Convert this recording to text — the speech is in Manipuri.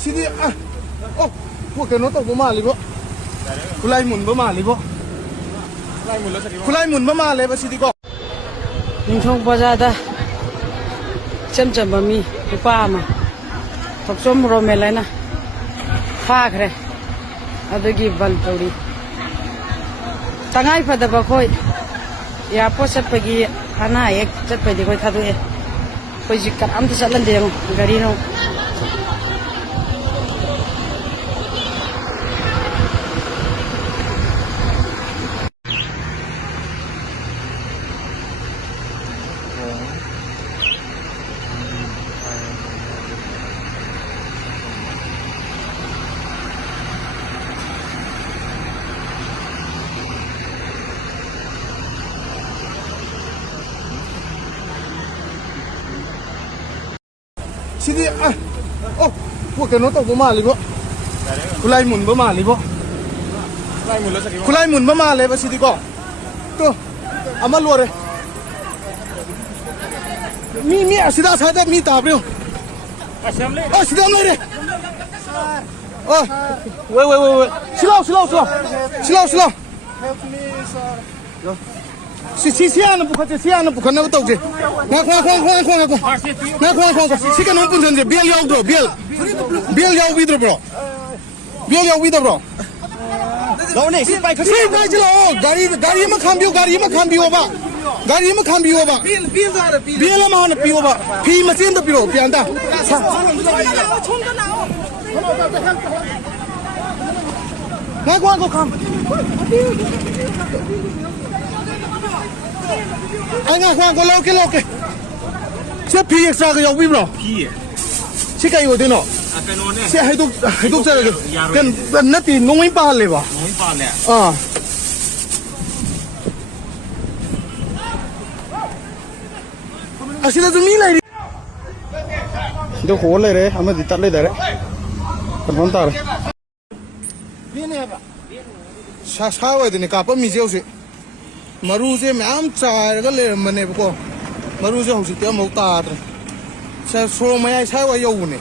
시디 뭐 그런 또 뭐만 알리고 굴라이문 뭐만 알리고 굴라이문 뭐만 알레 시디고 인통 바자다 점점범이 누파마 덕좀 로멜레나 파 그래 아들기 발토리 당아이 파다바 코이 야포 setpagi ana ek setpadi koi thadu e koi jikar am to chalan de gari no 시디 뭐 그런 또 뭐만 알리고 굴라이문 뭐만 알리고 굴라이문 뭐만 알레 시디고 또 아마 로레 미 아시다 사다 미 다브요 시다 노래 왜 슬로우 시안은 부카제 시안은 부카나 부터지 나 시간 한 분 전에 빌 야우도 빌 야우 위드로 브로 빌 야우 위드로 브로 너네 시바이 지로 가리만 캄비오 봐 가리만 캄비오 봐 빌만 하나 비오 봐 비 마신도 비오 비안다 나고 캄 anh khoan có lâu cái xe phi sao cái dòng bim rồi xe cây của tên nó xe hay tục xe rồi gần nát tiền ngông baเลยว่ะxin là mi này đâu khổเลยđấy anh mới đi tắt lấy đấy còn không tắt sao vậy thì cả bấm mi gì Maruze ma'am चार का ले मने बको Maruze हो सकते हैं मौता आते हैं सर सो मैं ऐसा हुआ ये उन्हें